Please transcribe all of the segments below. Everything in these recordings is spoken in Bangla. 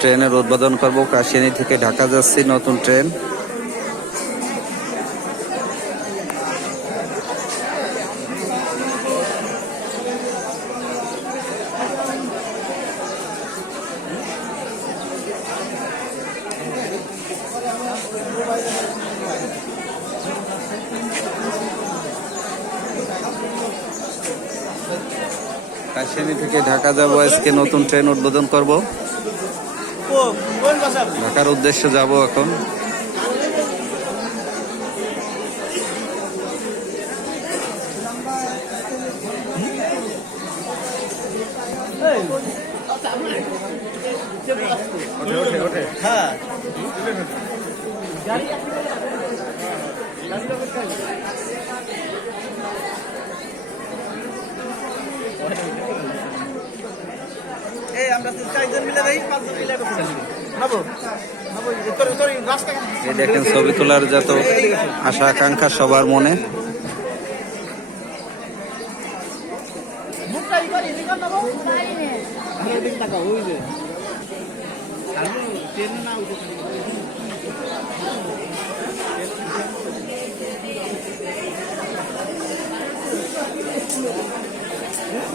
ট্রেনের উদ্বোধন করব কাশিয়ানি থেকে ঢাকা যাচ্ছি, নতুন ট্রেন। কাশিয়ানি থেকে ঢাকা যাব, আজকে নতুন ট্রেন উদ্বোধন করব। ঢাকার উদ্দেশ্যে যাব এখন। এই দেখেন ছবি তোলার যত আশা আকাঙ্ক্ষা সবার মনে। মুখটাই করি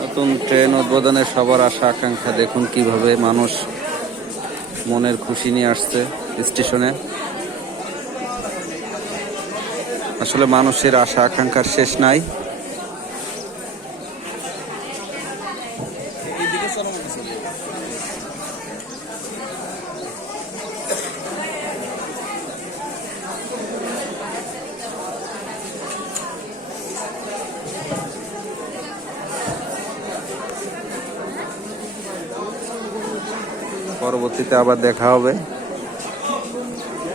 নতুন ট্রেন উদ্বোধনে সবার আশা, আকাঙ্ক্ষা, দেখুন কীভাবে মানুষ মনের খুশি নিয়ে আসছে স্টেশনে। আসলে মানুষের আশা, আকাঙ্ক্ষার শেষ নাই। পরবর্তীতে আবার দেখা হবে।